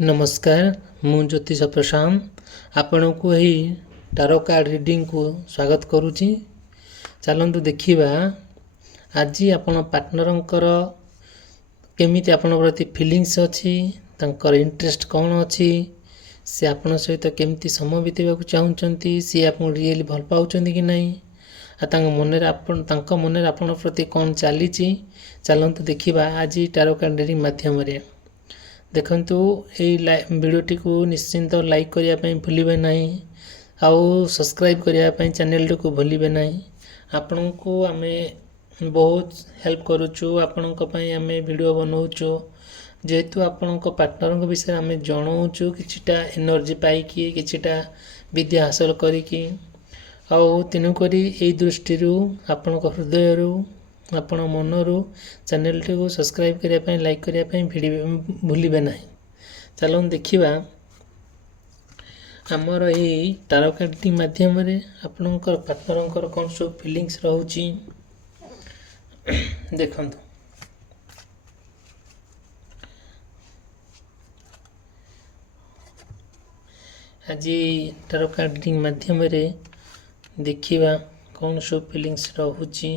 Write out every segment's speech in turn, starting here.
नमस्कार मु ज्योतिष प्रशांत आपण को ही टारो कार्ड रीडिंग को स्वागत करुच्ची। चलतु देखा आज आपण पार्टनर केमी आपण प्रति फीलिंग्स अच्छी तांकर इंटरेस्ट कौन अच्छी सी आपण सहित केमती समय बितेबा चाहूँगी सी आप रियली भल पाँच कि नहीं मन आपण प्रति कौन चली चलतु देखा आज टारो कार्ड रीडिंग मध्यम देखंतु वीडियोटी को निश्चिंत लाइक करने भूलिए ना आउ सब्सक्राइब करने चैनल को भूलिए ना। आपण को आम बहुत हेल्प करुचु आपण आम वीडियो बनाऊचु जेहेतु आपण पार्टनर विषय आम जनाऊचु किछिटा एनर्जी पाई किछिटा विद्या हासिल करिकी आउ तेणुकरी यही दृष्टि आपण हृदय आपण मनरू चैनल टी को सब्सक्राइब करने लाइक करने भूलिए ना। चलो देखा आमर यही टारो कार्ड माध्यम आपणकर पार्टनर कौन सब फीलिंग्स रोची देखु। आज टारो कार्ड माध्यम देखा कौन सब फीलिंग्स रोची।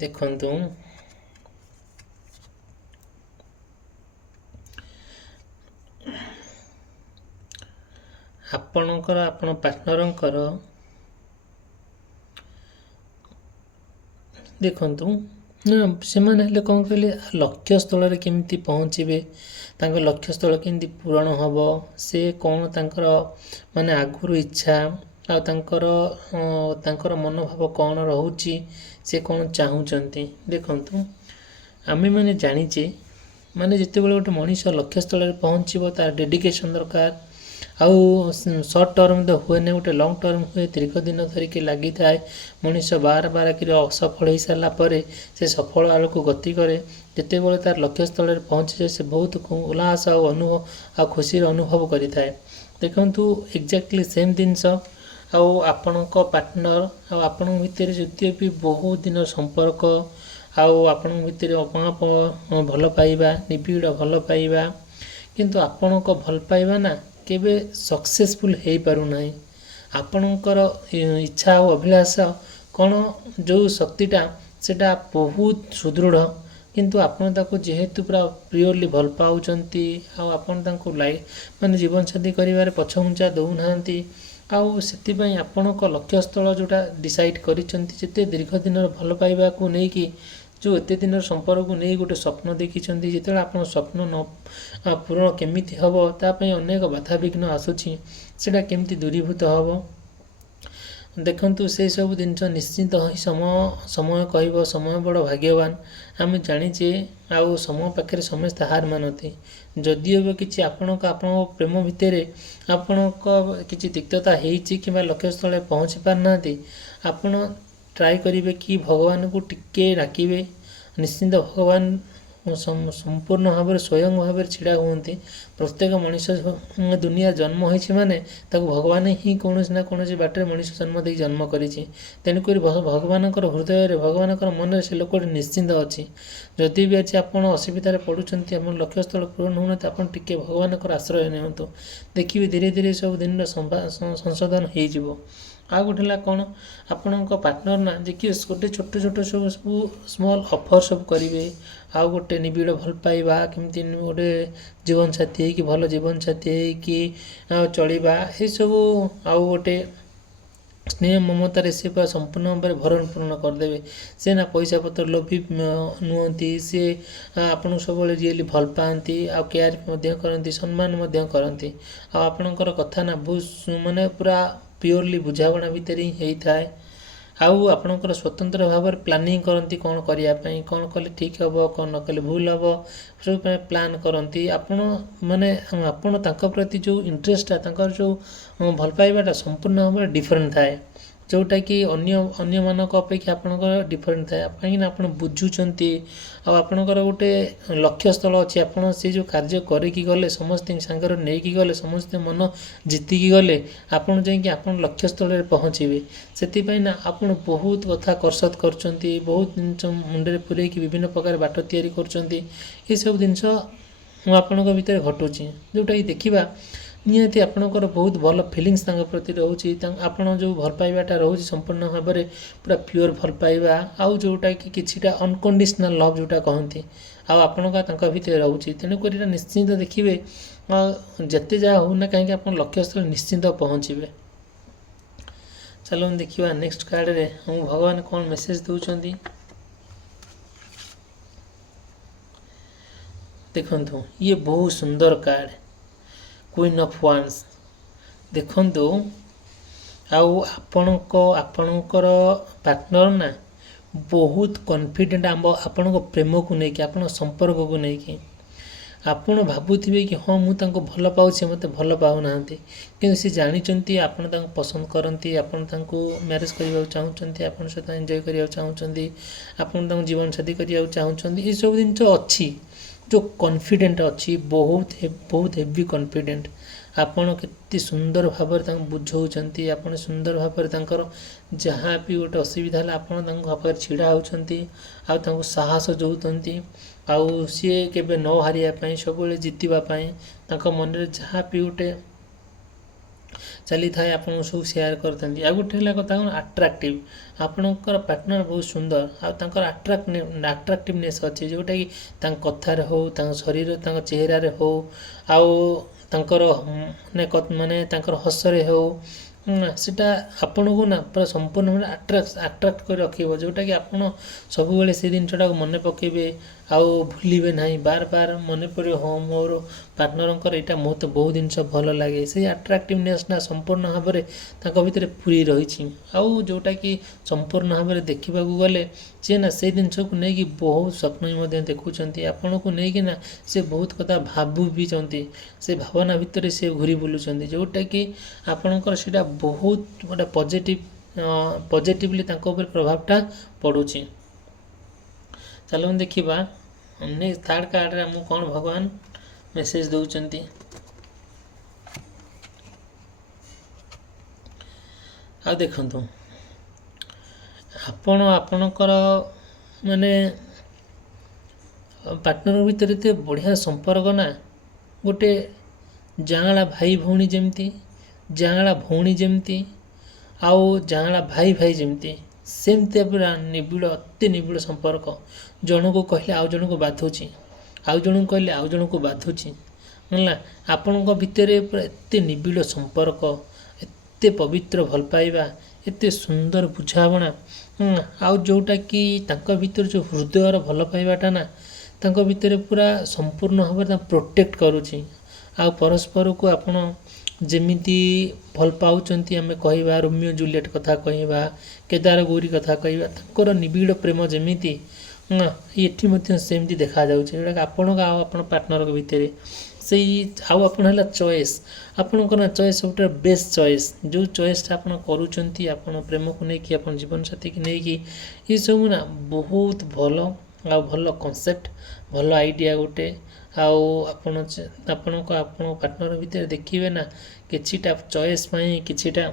देखंतु आपणकर आपण पार्टनरंकर देखंतु से माने कौन कहले लक्ष्य स्थल केमती पहुँचे लक्ष्य स्थल केमती पूरण हम से कौन तांकर माने आगुर इच्छा तांकर मनोभाव कौन रोची से कौन चाहूँगी देखंतु आमे माने जानिचे माने जिते बड़े गोटे मनीष लक्ष्य स्थल पहुँचब तार डेडिकेशन दरकार आउ सर्ट टर्म तो हुए ना गोटे लंग टर्म हुए दीर्घ दिन धरिक लगी थाए मनीष बार बार कि असफल हो सारापर से सफल आड़ को गति करे जिते बड़े तार लक्ष्य स्थल पहुँचे से बहुत उल्लास अनुभव आ खुशी अनुभव करें। देखंतु एक्जाक्टली सेम जिनस आपणक पार्टनर आपण भितर जिते भी बहुत दिन संपर्क आपण भितर अपाप भल पाइबा निबिड़ भल पाइबा किंतु आपणक भल पाइबा ना केबे सक्सेसफुल हो पारुना। आपणकर इच्छा और अभिलाषा कौन जो शक्तिटा सेटा बहुत सुदृढ़ किंतु आपण ताको जेहेतु पूरा प्रियरली भल पाउचंती आपण ताको लाइफ माने जीवन साथी करिवारे पछघुंचा दउनांती आउ से आपणक लक्ष्य स्थल जोटा डिसाइड करिसेंती जेते दीर्घ दिन भल पाइबा को लेकिन जो एते दिन संपर्क को नहीं गोटे स्वप्न देखिछंती जिते आपण स्वप्न न पूरण केमिति हबो तापई अनेक बाधा विघ्न आसुची सेटा केमिति दूरीभूत हबो। देखंतु से सब जिनस निश्चिंत ही समय कहब समय बड़ भाग्यवान आम जाचे आउ समय पाखे समस्त हार मानती जदिओ भी किसी आपण प्रेम भितर आपणक किसी तिक्तता होती कि लक्ष्य स्थल पहुँची पारना आपण ट्राए करेंगे कि भगवान को टिके डाकिबे निश्चिंत भगवान संपूर्ण भाव स्वयं भाव छिड़ा हुए प्रत्येक मनीष दुनिया जन्म होइछि माने ताको भगवान ही कौन ना कौन बाटर मनीष जन्म दे जन्म करिछि तेणुक भगवान हृदय भगवान मन से लोक निश्चिंत अच्छी जदि भी आज आप असुविधा पड़ुंट आम लक्ष्य स्थल पूरण होना आप भगवान आश्रय नियंतु देखिए धीरे धीरे सब दिन संशोधन हो आ गोटे कौन आपण पार्टनर ना जे कि गोटे छोट छोट सब स्मॉल ऑफर सब करेंगे आउ गोटे निबिड़ भल पाइबा केमती गोटे जीवन साथी कि भल जीवन साथी कि चलवा ये सब आउ गोटे स्नेह ममतार से पूरा संपूर्ण भाव भरण पूर्ण करदे से ना पैसा पत्र लोभी नुहति सी आपन सब रियली भल पाती आ केयर करती सम्मान करती आपणकर कथा ना बहुत माने पूरा प्योरली बुझाणा भितर ही होता है आउ आपणकर स्वतंत्र भाव प्लानिंग करती कौन करने कौन कले ठीक हम कौन न कले भूल हम सब प्लान करती आपण माने आपण तांका प्रति जो इंटरेस्ट जो भल पाइबाटा संपूर्ण भाव डिफरेंट थाए जोटाकि अन्य मानक अपेक्षा आपणकर डिफरेंट थाए कहीं आप बुझुंट आ आपणकर गोटे लक्ष्य स्थल अच्छी आप से जो कार्य करके गले समस्त सांगर नहीं गले समस्त मन जीतिकी गले आपड़ जा लक्ष्य स्थल में पहुँचे से ना आप बहुत कथा कसरत कर बहुत जिन मुंडे पूरे विभिन्न प्रकार बाट या सब जिनस आपण भितर घटुची जोटा कि देखा निहाती आपणकर बहुत भल फिलिंग्स प्रति रोचे आप जो भल पाइबाटा रोचे संपूर्ण भाव में पूरा प्योर भल पाइबा आउ जोटा कि किछिटा अनकंडीशनल लव जोटा कहती आपण भितर रोचे तेणुक निश्चिंत देखिए जिते जहाँ होना कहीं आप लक्ष्य स्थल निश्चिंत पहुँचे। चलो देखा नेक्स्ट कार्ड रे हम भगवान कौन मेसेज दौरान देखु ये बहुत सुंदर कार्ड क्वीन ऑफ वांड्स देखंतु आपणकर पार्टनर ना बहुत कॉन्फिडेंट आपण प्रेम को लेकिन आपण संपर्क को लेकिन आपण भावुवे कि हाँ मुझे भल पाऊँ मत भल पाऊना कि सी जानी आपण पसंद करती आपण मैरिज करने चाहते आपण सहित एंजॉय करने चाहते आपण जीवन साथी करने चाहते ये सब जिन अच्छी जो कॉन्फिडेंट अच्छी बहुत हेवी कॉन्फिडेंट आपण के सुंदर भाव में बुझाऊँच आप सुंदर भाव में जहाँ भी गोटे असुविधा है आप छिड़ा होती साहस जोती आउ सी के न हारिया सब जीतवाई मन में जहाँ भी गोटे चली थाए आप सब सेयार करते आ गोटे कथा अट्राक्टिव आपणकर पार्टनर बहुत सुंदर आट्राक्टिवनेस अच्छे जोटा कि कथार हो शरीर चेहरार हो माने हसरे हो सीटा आपण को ना पूरा संपूर्ण अट्राक्ट कर रखिए जोटा कि आप सब से जिनटा मन पकेबे आउ भूलिबे नहीं बार बार मन पड़े हाँ मोर पार्टनर यहाँ मत बहुत जिन भल लगे से अट्राक्टिवनेस ना संपूर्ण भाव में भितर पूरी रही आउ जोटा कि संपूर्ण भाव में देखा गले सी ना से जिन को लेकिन बहुत स्वप्न देखुं आपण को लेकिन ना से बहुत कथा भावु भी से भावना भितर से घूरी बुलूँ जोटा कि आपणकर सीटा बहुत गोटे पॉजिटिवली प्रभावटा पड़ुची। चलो देखा नेक्स्ट थर्ड कार्ड रे हमको कौन भगवान मेसेज दौरान आ देखु आपणकर माने पार्टनर भितर एत बढ़िया संपर्क ना गोटे जाँला भाई भौणी जमती जाँला भौणी जमती आउ जाँला भाई भाई जमती सेमती पूरा निबिड़ अति निबिड़ संपर्क जन को कहले आउ जन को बाधुची आउ जन को कहले आउ जन को बाधुची है आपण भितर पूरा एत निबिड़ संपर्क एत पवित्र भल पाइबा एत सुंदर बुझावना आउ जोटा कि भीतर जो हृदयर भल पाइबाटा ना भितर पूरा संपूर्ण भाव में प्रोटेक्ट करुची आ परस्पर को आपण जमीती भल पाँच आम कह रोमियो जूलिएट कथा कहवा केदार गौरी कथा कहवा तर निबिड़ प्रेम जमीती ये सेमती देखा जोटा आपण पार्टनर भितर से आउ आप चॉइस आपणकर चॉइस गोटे बेस्ट चॉइस जो चॉइसटा आप करुँच आप प्रेम को लेकिन आप जीवन साथी की लेकिन ये सब ना बहुत भल आ भल कॉन्सेप्ट भल आइडिया गोटे आपण पार्टनर भितर देखिए ना किछिटा चॉइस किछिटा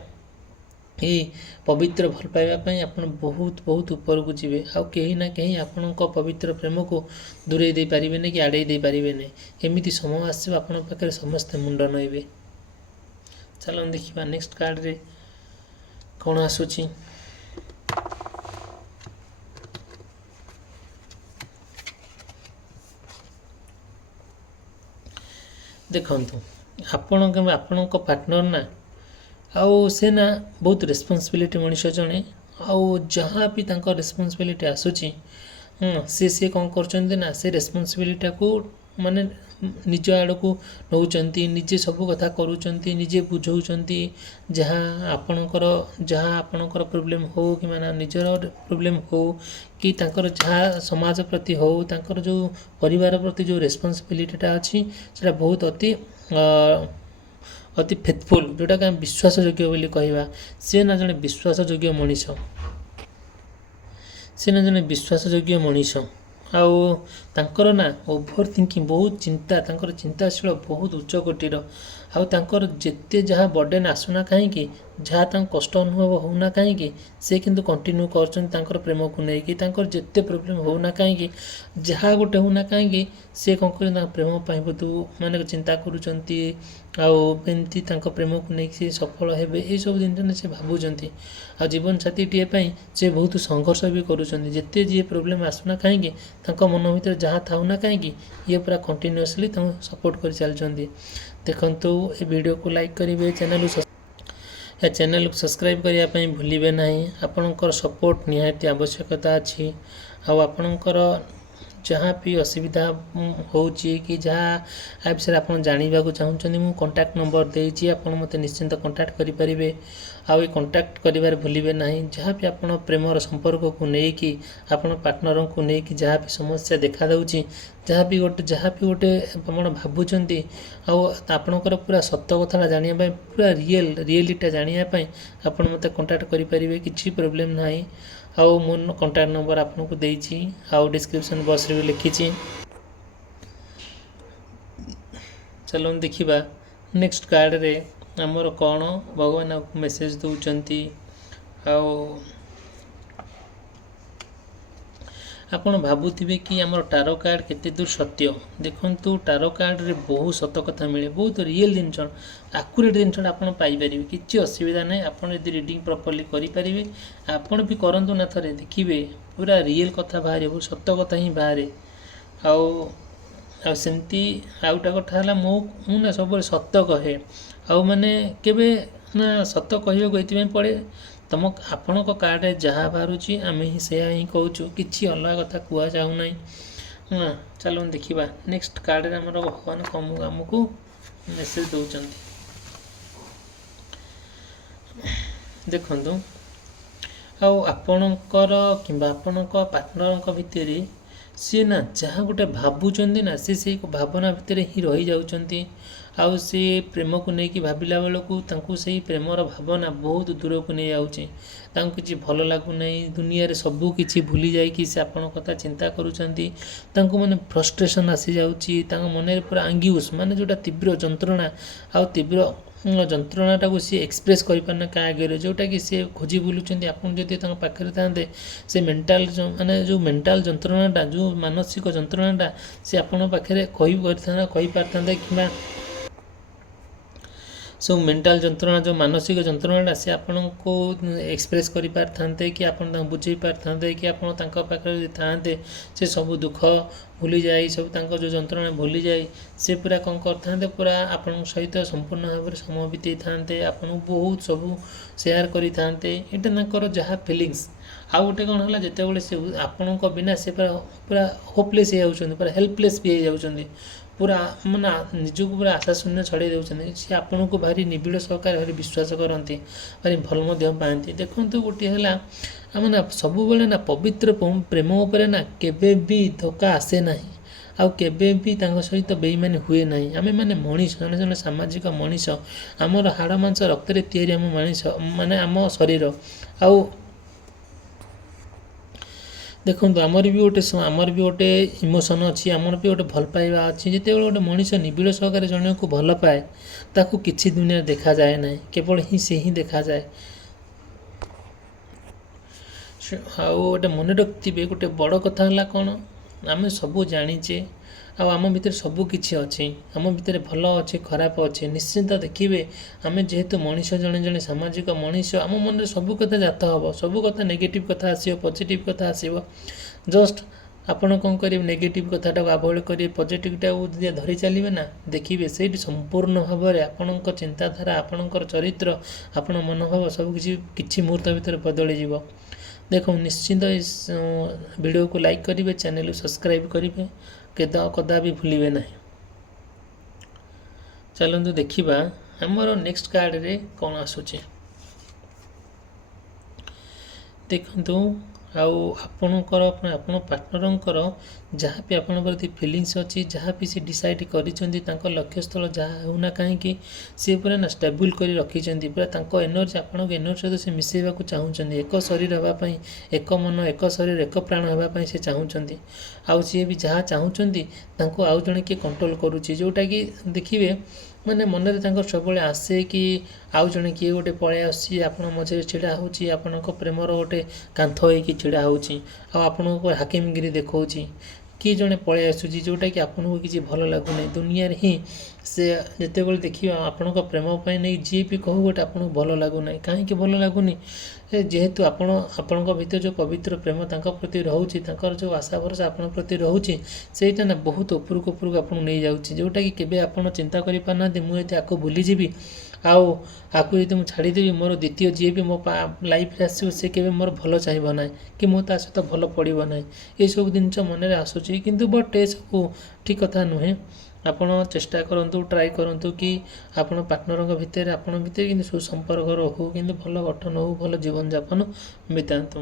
ये पवित्र भल पाइबापी आप बहुत बहुत ऊपर को जीवे आ कहीं ना कहीं आपण पवित्र प्रेम को दूरे दे पारे कि आड़े दे पारे एमती समय आस पाखे समस्ते मुंड नईबे। चलो देखा नेक्स्ट कार्ड रे कौन आसूची देखंतु आपण पार्टनर ना आउ से ना बहुत रेस्पॉन्सिबिलिटी मनीष जड़े आउ जहाँ भी रेस्पॉन्सिबिलिटी आसूची सी कौन कर से रेस्पॉन्सिबिलिटी को माने निज आड़ को नौकरी निजे सब कथा करुँच निजे बुझाऊँच जहाँ आपणकर प्रोब्लेम हो कि माना निजर प्रोब्लेम हो कि जहाँ समाज प्रति हो जो परिवार प्रति जो रेस्पॉन्सिबिलिटीटा अच्छी से बहुत अति ଅତି ଫେଥଫୁଲ୍, ଯେଉଁଟାକି ଆମେ ବିଶ୍ୱାସଯୋଗ୍ୟ ବୋଲି କହିବା। ସେ ନା ଜଣେ ବିଶ୍ୱାସଯୋଗ୍ୟ ମଣିଷ, ସେ ନା ଜଣେ ବିଶ୍ୱାସଯୋଗ୍ୟ ମଣିଷ। ଆଉ ତାଙ୍କର ନା ଓଭର ଥିଙ୍କିଂ, ବହୁତ ଚିନ୍ତା, ତାଙ୍କର ଚିନ୍ତାଶୀଳ ବହୁତ ଉଚ୍ଚ କୋଟିର। ଆଉ ତାଙ୍କର ଯେତେ ଯାହା ବର୍ଡ଼େନ୍ ଆସୁନା କାହିଁକି, ଯାହା ତାଙ୍କ କଷ୍ଟ ଅନୁଭବ ହେଉନା କାହିଁକି, ସେ କିନ୍ତୁ କଣ୍ଟିନ୍ୟୁ କରୁଛନ୍ତି ତାଙ୍କର ପ୍ରେମକୁ ନେଇକି। ତାଙ୍କର ଯେତେ ପ୍ରୋବ୍ଲେମ୍ ହେଉନା କାହିଁକି, ଯାହା ଗୋଟେ ହେଉନା କାହିଁକି, ସେ କ'ଣ କରୁଛନ୍ତି ତାଙ୍କ ପ୍ରେମ ପାଇଁ ବହୁତ ମାନେ ଚିନ୍ତା କରୁଛନ୍ତି। ଆଉ ଏମିତି ତାଙ୍କ ପ୍ରେମକୁ ନେଇକି ସେ ସଫଳ ହେବେ, ଏଇସବୁ ଜିନିଷ ସେ ଭାବୁଛନ୍ତି। ଆଉ ଜୀବନସାଥୀଟିଏ ପାଇଁ ସେ ବହୁତ ସଂଘର୍ଷ ବି କରୁଛନ୍ତି। ଯେତେ ଯିଏ ପ୍ରୋବ୍ଲେମ୍ ଆସୁନା କାହିଁକି, ତାଙ୍କ ମନ ଭିତରେ ଯାହା ଥାଉ ନା କାହିଁକି, ଇଏ ପୁରା କଣ୍ଟିନ୍ୟୁଅସଲି ତାଙ୍କୁ ସପୋର୍ଟ କରି ଚାଲିଛନ୍ତି। ଦେଖନ୍ତୁ, ଏ ଭିଡ଼ିଓକୁ ଲାଇକ୍ କରିବେ, ଚ୍ୟାନେଲକୁ ସବସ୍କ୍ରାଇବ୍ କରିବା ପାଇଁ ଭୁଲିବେ ନାହିଁ। ଆପଣଙ୍କର ସପୋର୍ଟ ନିହାତି ଆବଶ୍ୟକତା ଅଛି। ଆଉ ଆପଣଙ୍କର ଯାହା ବି ଅସୁବିଧା ହେଉଛି କି ଯାହା ଆ ବିଷୟରେ ଆପଣ ଜାଣିବାକୁ ଚାହୁଁଛନ୍ତି, ମୁଁ କଣ୍ଟାକ୍ଟ ନମ୍ବର ଦେଇଛି, ଆପଣ ମୋତେ ନିଶ୍ଚିନ୍ତ କଣ୍ଟାକ୍ଟ କରିପାରିବେ। ଆଉ ଏ କଣ୍ଟାକ୍ଟ କରିବାରେ ଭୁଲିବେ ନାହିଁ। ଯାହା ବି ଆପଣ ପ୍ରେମର ସମ୍ପର୍କକୁ ନେଇକି, ଆପଣ ପାର୍ଟନରଙ୍କୁ ନେଇକି ଯାହା ବି ସମସ୍ୟା ଦେଖାଦେଉଛି, ଯାହା ବି ଗୋଟେ ଆପଣ ଭାବୁଛନ୍ତି, ଆଉ ଆପଣଙ୍କର ପୁରା ସତ କଥାଟା ଜାଣିବା ପାଇଁ, ପୁରା ରିଏଲିଟା ଜାଣିବା ପାଇଁ ଆପଣ ମୋତେ କଣ୍ଟାକ୍ଟ କରିପାରିବେ, କିଛି ପ୍ରୋବ୍ଲେମ୍ ନାହିଁ। ଆଉ ମୋ କଣ୍ଟାକ୍ଟ ନମ୍ବର ଆପଣଙ୍କୁ ଦେଇଛି, ଆଉ ଡିସ୍କ୍ରିପ୍ସନ୍ ବକ୍ସରେ ବି ଲେଖିଛି। ଚାଲନ୍ତୁ ଦେଖିବା ନେକ୍ସଟ କାର୍ଡ଼ରେ ଆମର କ'ଣ ଭଗବାନ ମେସେଜ ଦେଉଛନ୍ତି। ଆଉ ଆପଣ ଭାବୁଥିବେ କି ଆମର ଟାରୋ କାର୍ଡ଼ କେତେ ଦୂର ସତ୍ୟ। ଦେଖନ୍ତୁ, ଟାରୋ କାର୍ଡ଼ରେ ବହୁତ ସତ କଥା ମିଳେ, ବହୁତ ରିଏଲ୍ ଜିନିଷ, ଆକୁରେଟ୍ ଜିନିଷଟା ଆପଣ ପାଇପାରିବେ। କିଛି ଅସୁବିଧା ନାହିଁ, ଆପଣ ଯଦି ରିଡ଼ିଂ ପ୍ରପରଲି କରିପାରିବେ। ଆପଣ ବି କରନ୍ତୁ ନା ଥରେ, ଦେଖିବେ ପୁରା ରିଏଲ୍ କଥା ବାହାରେ, ବହୁତ ସତ କଥା ହିଁ ବାହାରେ। ଆଉ ସେମିତି ଆଉ ଗୋଟେ କଥା ହେଲା, ମୁଁ ନା ସବୁବେଳେ ସତ କହେ। ଆଉ ମାନେ କେବେ ନା ସତ କହିବାକୁ ଏଥିପାଇଁ ପଡ଼େ, ଆପଣଙ୍କ କାର୍ଡ଼ରେ ଯାହା ବାହାରୁଛି ଆମେ ହିଁ ସେୟା ହିଁ କହୁଛୁ, କିଛି ଅଲଗା କଥା କୁହାଯାଉନାହିଁ। ଚାଲନ୍ତୁ ଦେଖିବା ନେକ୍ସଟ କାର୍ଡ଼ରେ ଆମର ଭଗବାନ ଆମକୁ ମେସେଜ ଦେଉଛନ୍ତି। ଦେଖନ୍ତୁ, ଆଉ ଆପଣଙ୍କର କିମ୍ବା ଆପଣଙ୍କ ପାର୍ଟନରଙ୍କ ଭିତରେ ସିଏ ନା ଯାହା ଗୋଟେ ଭାବୁଛନ୍ତି ନା, ସେ ସେଇ ଭାବନା ଭିତରେ ହିଁ ରହିଯାଉଛନ୍ତି। ଆଉ ସେ ପ୍ରେମକୁ ନେଇକି ଭାବିଲା ବେଳକୁ ତାଙ୍କୁ ସେଇ ପ୍ରେମର ଭାବନା ବହୁତ ଦୂରକୁ ନେଇଯାଉଛି। ତାଙ୍କୁ କିଛି ଭଲ ଲାଗୁନାହିଁ, ଦୁନିଆରେ ସବୁ କିଛି ଭୁଲି ଯାଇକି ସେ ଆପଣଙ୍କ କଥା ଚିନ୍ତା କରୁଛନ୍ତି। ତାଙ୍କୁ ମାନେ ଫ୍ରଷ୍ଟ୍ରେସନ୍ ଆସିଯାଉଛି, ତାଙ୍କ ମନରେ ପୁରା ଆଙ୍ଗିଉସ୍, ମାନେ ଯେଉଁଟା ତୀବ୍ର ଯନ୍ତ୍ରଣା, ଆଉ ତୀବ୍ର ଯନ୍ତ୍ରଣାଟାକୁ ସିଏ ଏକ୍ସପ୍ରେସ୍ କରିପାରୁନା କାହା ଆଗରେ, ଯେଉଁଟାକି ସିଏ ଖୋଜି ବୁଲୁଛନ୍ତି। ଆପଣ ଯଦି ତାଙ୍କ ପାଖରେ ଥାନ୍ତେ, ସେ ଯେଉଁ ମେଣ୍ଟାଲ ଯନ୍ତ୍ରଣାଟା, ଯେଉଁ ମାନସିକ ଯନ୍ତ୍ରଣାଟା ସେ ଆପଣଙ୍କ ପାଖରେ କହିପାରିଥାନ୍ତେ, କିମ୍ବା ସବୁ ମେଣ୍ଟାଲ ଯନ୍ତ୍ରଣା, ଯେଉଁ ମାନସିକ ଯନ୍ତ୍ରଣାଟା ସେ ଆପଣଙ୍କୁ ଏକ୍ସପ୍ରେସ୍ କରିପାରିଥାନ୍ତେ, କି ଆପଣ ତାଙ୍କୁ ବୁଝେଇ ପାରିଥାନ୍ତେ, କି ଆପଣ ତାଙ୍କ ପାଖରେ ଯଦି ଥାନ୍ତେ, ସେ ସବୁ ଦୁଃଖ ଭୁଲିଯାଇ, ସବୁ ତାଙ୍କ ଯେଉଁ ଯନ୍ତ୍ରଣା ଭୁଲିଯାଇ, ସେ ପୁରା କ'ଣ କରିଥାନ୍ତେ, ପୁରା ଆପଣଙ୍କ ସହିତ ସମ୍ପୂର୍ଣ୍ଣ ଭାବରେ ସମୟ ବିତେଇଥାନ୍ତେ, ଆପଣଙ୍କୁ ବହୁତ ସବୁ ସେୟାର କରିଥାନ୍ତେ। ଏଇଟା ତାଙ୍କର ଯାହା ଫିଲିଙ୍ଗସ୍। ଆଉ ଗୋଟେ କ'ଣ ହେଲା, ଯେତେବେଳେ ସେ ଆପଣଙ୍କ ବିନା ସେ ପୁରା ହୋପଲେସ୍ ହେଇଯାଉଛନ୍ତି, ପୁରା ହେଲ୍ପଲେସ୍ ବି ହେଇଯାଉଛନ୍ତି, ପୁରା ମାନେ ନିଜକୁ ପୁରା ଆଶା ଶୂନ୍ୟ ଛଡ଼େଇ ଦେଉଛନ୍ତି। ସେ ଆପଣଙ୍କୁ ଭାରି ନିବିଡ଼ ସହକାରେ ଭାରି ବିଶ୍ୱାସ କରନ୍ତି, ଭାରି ଭଲ ମଧ୍ୟ ପାଆନ୍ତି। ଦେଖନ୍ତୁ, ଗୋଟିଏ ହେଲା ଆମେ ନା ସବୁବେଳେ ନା ପବିତ୍ର ପ୍ରେମ ଉପରେ ନା କେବେ ବି ଧୋକା ଆସେ ନାହିଁ, ଆଉ କେବେ ବି ତାଙ୍କ ସହିତ ବେଇମାନି ହୁଏ ନାହିଁ। ଆମେ ମାନେ ମଣିଷ, ଜଣେ ସାମାଜିକ ମଣିଷ, ଆମର ହାଡ଼ ମାଂସ ରକ୍ତରେ ତିଆରି ଆମ ମଣିଷ, ମାନେ ଆମ ଶରୀର। ଆଉ ଦେଖନ୍ତୁ, ଆମର ବି ଗୋଟେ ଇମୋସନ୍ ଅଛି, ଆମର ବି ଗୋଟେ ଭଲ ପାଇବା ଅଛି। ଯେତେବେଳେ ଗୋଟେ ମଣିଷ ନିବିଡ଼ ସହକାରେ ଜଣକୁ ଭଲ ପାଏ, ତାକୁ କିଛି ଦୁନିଆରେ ଦେଖାଯାଏ ନାହିଁ, କେବଳ ସେ ହିଁ ଦେଖାଯାଏ। ଆଉ ଗୋଟେ ମନେ ରଖିଥିବେ, ଗୋଟେ ବଡ଼ କଥା ହେଲା କ'ଣ, ଆମେ ସବୁ ଜାଣିଛେ, ଆଉ ଆମ ଭିତରେ ସବୁ କିଛି ଅଛି। ଆମ ଭିତରେ ଭଲ ଅଛି, ଖରାପ ଅଛି। ନିଶ୍ଚିନ୍ତ ଦେଖିବେ, ଆମେ ଯେହେତୁ ମଣିଷ, ଜଣେ ସାମାଜିକ ମଣିଷ, ଆମ ମନରେ ସବୁ କଥା ଜାତ ହେବ, ସବୁ କଥା ନେଗେଟିଭ୍ କଥା ଆସିବ, ପଜିଟିଭ୍ କଥା ଆସିବ। ଜଷ୍ଟ ଆପଣ କ'ଣ କରିବେ, ନେଗେଟିଭ୍ କଥାଟାକୁ ଆଭଏଡ଼୍ କରିବେ, ପଜିଟିଭ୍ଟାକୁ ଯଦି ଧରି ଚାଲିବେ ନା, ଦେଖିବେ ସେଇଠି ସମ୍ପୂର୍ଣ୍ଣ ଭାବରେ ଆପଣଙ୍କ ଚିନ୍ତାଧାରା, ଆପଣଙ୍କର ଚରିତ୍ର, ଆପଣଙ୍କ ମନୋଭାବ ସବୁକିଛି କିଛି ମୁହୂର୍ତ୍ତ ଭିତରେ ବଦଳିଯିବ। ଦେଖନ୍ତୁ, ନିଶ୍ଚିନ୍ତ ଏ ଭିଡ଼ିଓକୁ ଲାଇକ୍ କରିବେ, ଚ୍ୟାନେଲକୁ ସବସ୍କ୍ରାଇବ୍ କରିବେ, କଦାପି ଭୁଲିବେ ନାହିଁ। ଚାଲନ୍ତୁ ଦେଖିବା ଆମର ନେକ୍ସଟ କାର୍ଡ଼ରେ କ'ଣ ଆସୁଛି। ଦେଖନ୍ତୁ, ଆଉ ଆପଣଙ୍କର ଆପଣ ପାର୍ଟନରଙ୍କର ଯାହା ବି ଆପଣଙ୍କ ପ୍ରତି ଫିଲିଙ୍ଗସ୍ ଅଛି, ଯାହା ବି ସେ ଡିସାଇଡ଼୍ କରିଛନ୍ତି, ତାଙ୍କ ଲକ୍ଷ୍ୟସ୍ଥଳ ଯାହା ହେଉନା କାହିଁକି ସେ ପୁରା ନା ଷ୍ଟେବୁଲ୍ କରି ରଖିଛନ୍ତି। ପୁରା ତାଙ୍କ ଏନର୍ଜି ଆପଣଙ୍କ ଏନର୍ଜି ସହିତ ସେ ମିଶାଇବାକୁ ଚାହୁଁଛନ୍ତି। ଏକ ଶରୀର ହେବା ପାଇଁ, ଏକ ମନ, ଏକ ଶରୀର, ଏକ ପ୍ରାଣ ହେବା ପାଇଁ ସେ ଚାହୁଁଛନ୍ତି। ଆଉ ସିଏ ବି ଯାହା ଚାହୁଁଛନ୍ତି ତାଙ୍କୁ ଆଉ ଜଣେ କିଏ କଣ୍ଟ୍ରୋଲ୍ କରୁଛି, ଯେଉଁଟାକି ଦେଖିବେ ମାନେ ମନରେ ତାଙ୍କର ସବୁବେଳେ ଆସେ କି ଆଉ ଜଣେ କିଏ ଗୋଟେ ପଳେଇ ଆସୁଛି, ଆପଣଙ୍କ ମଝିରେ ଛିଡ଼ା ହେଉଛି, ଆପଣଙ୍କ ପ୍ରେମର ଗୋଟେ କାନ୍ଥ ହୋଇକି ଛିଡ଼ା ହେଉଛି, ଆଉ ଆପଣଙ୍କୁ ହାକିମଗିରି ଦେଖାଉଛି। କିଏ ଜଣେ ପଳେଇ ଆସୁଛି ଯେଉଁଟାକି ଆପଣଙ୍କୁ କିଛି ଭଲ ଲାଗୁନାହିଁ। ଦୁନିଆରେ ହିଁ ସେ ଯେତେବେଳେ ଦେଖିବା ଆପଣଙ୍କ ପ୍ରେମ ପାଇଁ ନେଇ ଯିଏ ବି କହୁ ଗୋଟେ ଆପଣଙ୍କୁ ଭଲ ଲାଗୁନାହିଁ। କାହିଁକି ଭଲ ଲାଗୁନି? ଯେହେତୁ ଆପଣଙ୍କ ଭିତରେ ଯେଉଁ ପବିତ୍ର ପ୍ରେମ ତାଙ୍କ ପ୍ରତି ରହୁଛି, ତାଙ୍କର ଯେଉଁ ଆଶା ଭରସା ଆପଣଙ୍କ ପ୍ରତି ରହୁଛି, ସେଇଟା ନା ବହୁତ ଉପରକୁ ଆପଣଙ୍କୁ ନେଇଯାଉଛି। ଯେଉଁଟାକି କେବେ ଆପଣ ଚିନ୍ତା କରିପାରୁନାହାନ୍ତି ମୁଁ ଯଦି ଆକୁ ଭୁଲିଯିବି, ଆଉ ଆକୁ ଯଦି ମୁଁ ଛାଡ଼ିଦେବି, ମୋର ଦ୍ୱିତୀୟ ଯିଏ ବି ମୋ ଲାଇଫ୍ରେ ଆସିବ ସେ କେବେ ମୋର ଭଲ ଚାହିଁବ ନାହିଁ, କି ମୁଁ ତା ସହିତ ଭଲ ପଡ଼ିବ ନାହିଁ। ଏସବୁ ଜିନିଷ ମନରେ ଆସୁଛି, କିନ୍ତୁ ବଟ୍ ଏସବୁ ଠିକ୍ କଥା ନୁହେଁ। ଆପଣ ଚେଷ୍ଟା କରନ୍ତୁ, ଟ୍ରାଏ କରନ୍ତୁ କି ଆପଣ ପାର୍ଟନରଙ୍କ ଭିତରେ ଆପଣଙ୍କ ଭିତରେ କିନ୍ତୁ ସୁସମ୍ପର୍କ ରହୁ, କିନ୍ତୁ ଭଲ ଗଠନ ହେଉ, ଭଲ ଜୀବନଯାପନ ବିତାନ୍ତୁ।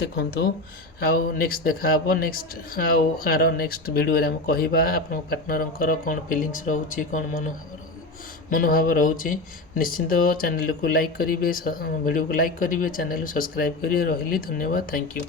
ଦେଖନ୍ତୁ ଆଉ ନେକ୍ସଟ ଦେଖାହେବ ନେକ୍ସଟ ଭିଡ଼ିଓରେ ଆମେ କହିବା ଆପଣଙ୍କ ପାର୍ଟନରଙ୍କର କ'ଣ ଫିଲିଙ୍ଗସ୍ ରହୁଛି, କ'ଣ ମନୋଭାବ ରହୁଛି। ନିଶ୍ଚିନ୍ତ ଚ୍ୟାନେଲକୁ ଲାଇକ୍ କରିବେ, ଭିଡ଼ିଓକୁ ଲାଇକ୍ କରିବେ, ଚ୍ୟାନେଲକୁ ସବସ୍କ୍ରାଇବ୍ କରିବେ। ରହିଲି, ଧନ୍ୟବାଦ, ଥ୍ୟାଙ୍କ ୟୁ।